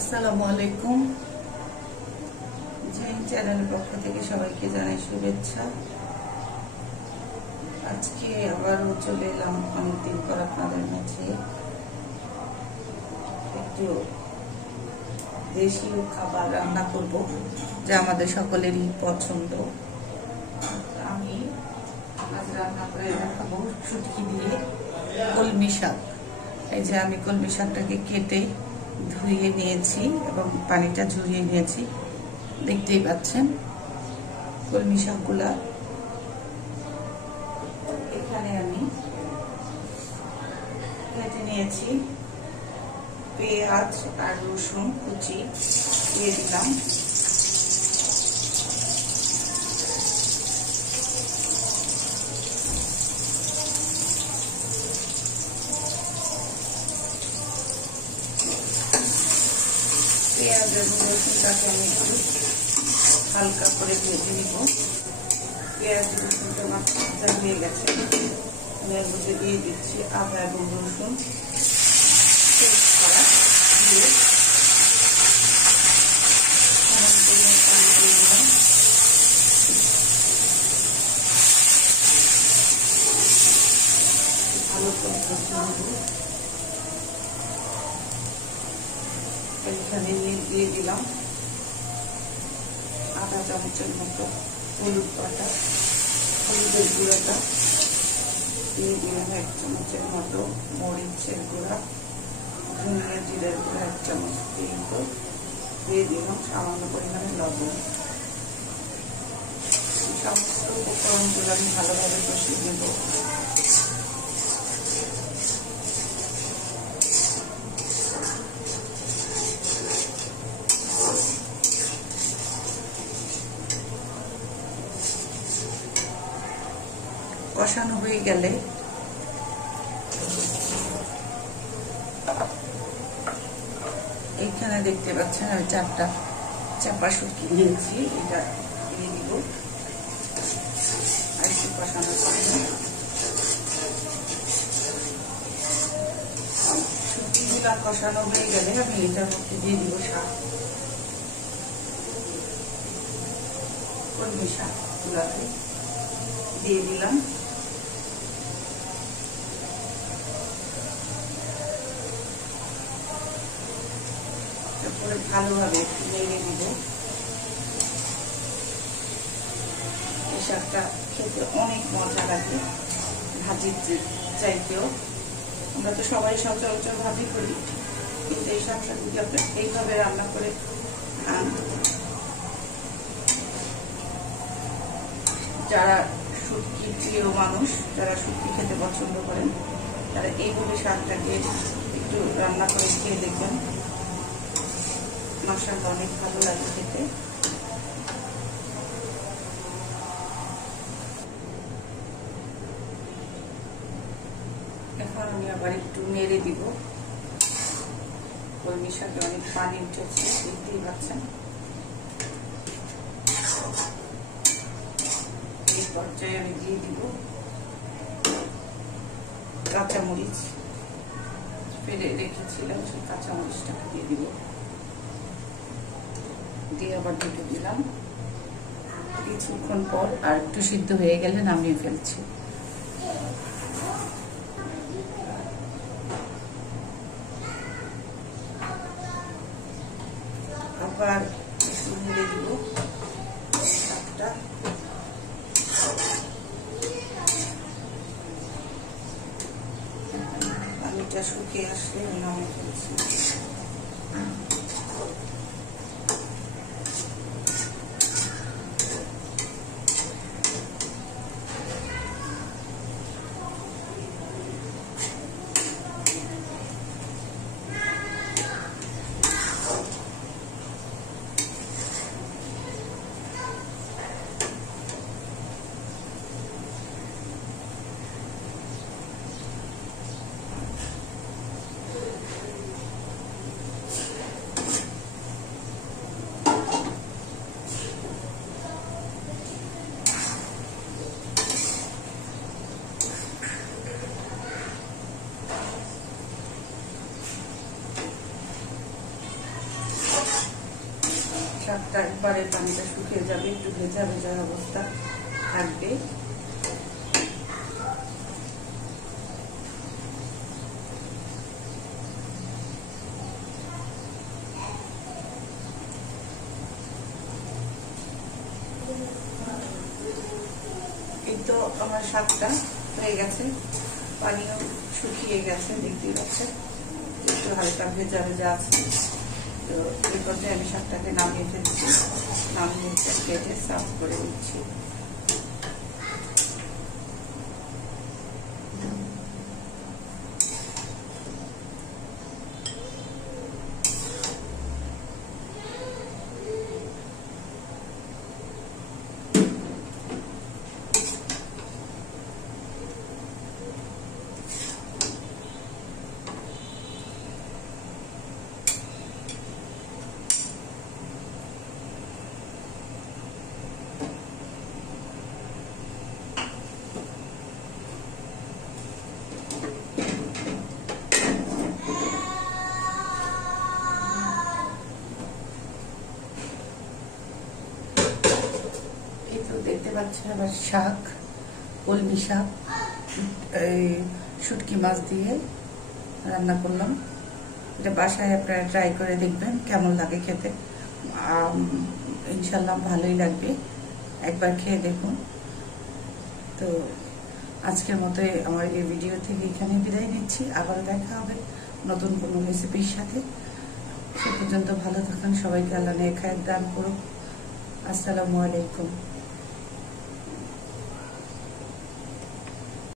আসসালামু আলাইকুম। চ্যানেলের পক্ষ থেকে সবাইকে জানাই শুভেচ্ছা। আজকে আবারও চলে এলাম অনেকদিন পর আপনাদের মাঝে একটু দেশীয় খাবার রান্না করব, যা আমাদের সকলেরই পছন্দ। আমি আজ রান্না করে দেখাবো শুটকি দিয়ে কলমি শাক। এই যে আমি কলমি শাকটাকে কেটে ধুয়ে নিয়েছি এবং পানিটা ঝরিয়ে নিয়েছি, দেখতেই পাচ্ছেন। কলমি শাকগুলা এখানে আমি কেটে নিয়েছি। পেঁয়াজ আর রসুন কুচি দিয়ে দিলাম। পেঁয়াজ এবং রসুনটাকে আমি একটু হালকা করে ভেজে নিব। পেঁয়াজ রসুনটা ভাজা হয়ে গেছে, আমি এর মধ্যে দিয়ে দিচ্ছি আদা এবং রসুন পেস্ট করা দিয়ে ভালো করে ভেজে নেব। এখানে দিয়ে দিলাম আধা চামচের মতো হলুদ বাটা, হলুদের গুঁড়োটা দিয়ে দিলাম 1 চামচের মতো, মরিচের গুঁড়া, ধনিয়া জিরের গুঁড়া 1 চামচ দিয়ে দিলাম সামান্য পরিমাণে লবণ। সমস্ত উপকরণগুলো আমি ভালোভাবে কষিয়ে নেব। কষানো হয়ে গেলে এইখানে দেখতে পাচ্ছেন আমি 4টা চাপা শুটকি নিয়েছি, এটা দিয়ে দিব আর একটু কষানোর জন্য। শুটকিগুলা কষানো হয়ে গেলে আমি এটার মধ্যে দিয়ে দিব শাক, কলমি শাকগুলাকে দিয়ে দিলাম। তারপরে ভালোভাবে একটু নেড়ে দিব। এই শাকটা খেতে অনেক মজা লাগে ভাজির চাইতেও। আমরা তো সবাই সচরাচর ভাজি করি, কিন্তু এই শাকটা যদি আপনি এইভাবে রান্না করে খান, যারা শুটকি প্রিয় মানুষ, যারা শুটকি খেতে পছন্দ করেন, তারা এইভাবে শাকটাকে একটু রান্না করে খেয়ে দেখবেন। মাশাআল্লাহ অনেক ভালো লাগে খেতে। এখন আমি আবার একটু নেড়ে দিব। কলমি শাকে অনেক পানি উঠেছে, দেখতেই পাচ্ছেন। এই পর্যায়ে আমি দিয়ে দিব কাঁচামরিচ, ফেলে রেখেছিলাম সেই কাঁচামরিচটাকে দিয়ে দিব, দিয়ে আবার ঢেকে দিলাম। কিছুক্ষণ পর আর একটু সিদ্ধ হয়ে গেলে নামিয়ে ফেলছি। আবার একটু নেড়ে দিব শাকটা। পানিটা শুকিয়ে আসলে নামিয়ে ফেলছি। শাকটা একবারে পানিটা শুকিয়ে যাবে, একটু ভেজা ভেজা অবস্থা থাকবে। এই তো আমার শাকটা হয়ে গেছে, পানিও শুকিয়ে গেছে, দেখতেই পাচ্ছেন একটু হালকা ভেজা ভেজা আছে। তো এই পর্যায়ে আমি শাকটাকে নামিয়ে ফেলছি, নামিয়ে কেটে সার্ভ করে দিচ্ছি। দেখতে পাচ্ছেন আবার শাক, কলমি শাক, শুটকি মাছ দিয়ে রান্না করলাম। এটা বাসায় আপনারা ট্রাই করে দেখবেন কেমন লাগে খেতে। ইনশাল্লাহ ভালোই লাগবে, একবার খেয়ে দেখুন। তো আজকের মতো আমার এই ভিডিও থেকে এখানে বিদায় নিচ্ছি। আবার দেখা হবে নতুন কোনো রেসিপির সাথে। সে পর্যন্ত ভালো থাকুন, সবাইকে আল্লাহ নেক হায়াত দান করুন। আসসালামু আলাইকুম।